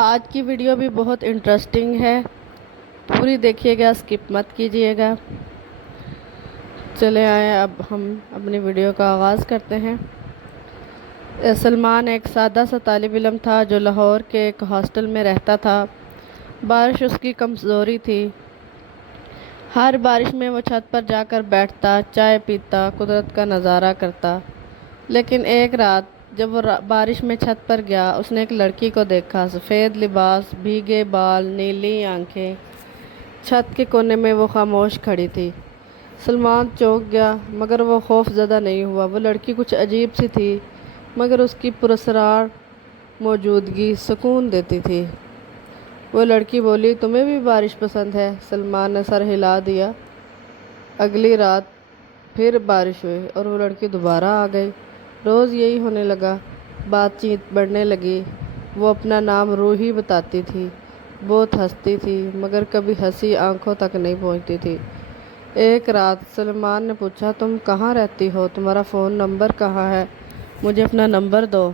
آج کی ویڈیو بھی بہت انٹرسٹنگ ہے، پوری دیکھیے گا، اسکپ مت کیجیے گا۔ چلے آئیں اب ہم اپنی ویڈیو کا آغاز کرتے ہیں۔ سلمان ایک سادہ سا طالب علم تھا جو لاہور کے ایک ہاسٹل میں رہتا تھا۔ بارش اس کی کمزوری تھی۔ ہر بارش میں وہ چھت پر جا کر بیٹھتا، چائے پیتا، قدرت کا نظارہ کرتا۔ لیکن ایک رات جب وہ بارش میں چھت پر گیا، اس نے ایک لڑکی کو دیکھا، سفید لباس، بھیگے بال، نیلی آنکھیں۔ چھت کے کونے میں وہ خاموش کھڑی تھی۔ سلمان چونک گیا، مگر وہ خوف زدہ نہیں ہوا۔ وہ لڑکی کچھ عجیب سی تھی، مگر اس کی پراسرار موجودگی سکون دیتی تھی۔ وہ لڑکی بولی، تمہیں بھی بارش پسند ہے؟ سلمان نے سر ہلا دیا۔ اگلی رات پھر بارش ہوئی اور وہ لڑکی دوبارہ آ گئی۔ روز یہی ہونے لگا، بات چیت بڑھنے لگی۔ وہ اپنا نام روحی بتاتی تھی، بہت ہنستی تھی، مگر کبھی ہنسی آنکھوں تک نہیں پہنچتی تھی۔ ایک رات سلمان نے پوچھا، تم کہاں رہتی ہو؟ تمہارا فون نمبر کہاں ہے؟ مجھے اپنا نمبر دو۔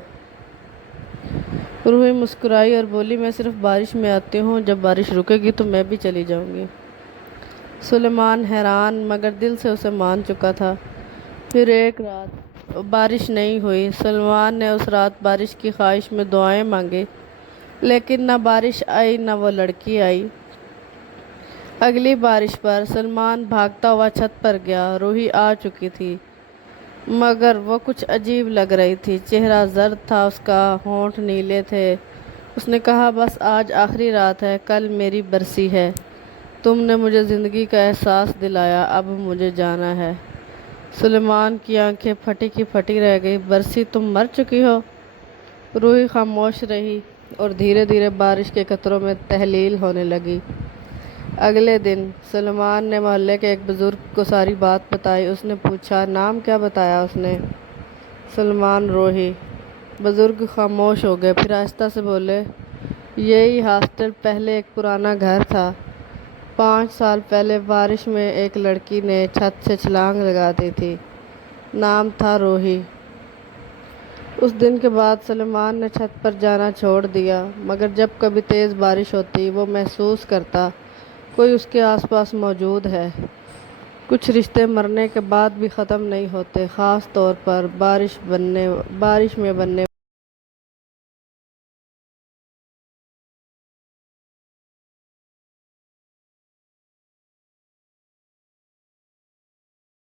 روحی مسکرائی اور بولی، میں صرف بارش میں آتی ہوں، جب بارش رکے گی تو میں بھی چلی جاؤں گی۔ سلمان حیران مگر دل سے اسے مان چکا تھا۔ پھر ایک رات بارش نہیں ہوئی۔ سلمان نے اس رات بارش کی خواہش میں دعائیں مانگی، لیکن نہ بارش آئی نہ وہ لڑکی آئی۔ اگلی بارش پر سلمان بھاگتا ہوا چھت پر گیا۔ روحی آ چکی تھی، مگر وہ کچھ عجیب لگ رہی تھی۔ چہرہ زرد تھا اس کا، ہونٹ نیلے تھے۔ اس نے کہا، بس آج آخری رات ہے، کل میری برسی ہے۔ تم نے مجھے زندگی کا احساس دلایا، اب مجھے جانا ہے۔ سلمان کی آنکھیں پھٹی کی پھٹی رہ گئی۔ برسی، تم مر چکی ہو؟ روحی خاموش رہی اور دھیرے دھیرے بارش کے قطروں میں تحلیل ہونے لگی۔ اگلے دن سلمان نے محلے کے ایک بزرگ کو ساری بات بتائی۔ اس نے پوچھا، نام کیا بتایا اس نے؟ سلمان، روحی۔ بزرگ خاموش ہو گئے، پھر آہستہ سے بولے، یہی ہاسٹل پہلے ایک پرانا گھر تھا۔ 5 سال پہلے بارش میں ایک لڑکی نے چھت سے چھلانگ لگا دی تھی، نام تھا روحی۔ اس دن کے بعد سلمان نے چھت پر جانا چھوڑ دیا، مگر جب کبھی تیز بارش ہوتی وہ محسوس کرتا کوئی اس کے آس پاس موجود ہے۔ کچھ رشتے مرنے کے بعد بھی ختم نہیں ہوتے، خاص طور پر بارش میں بننے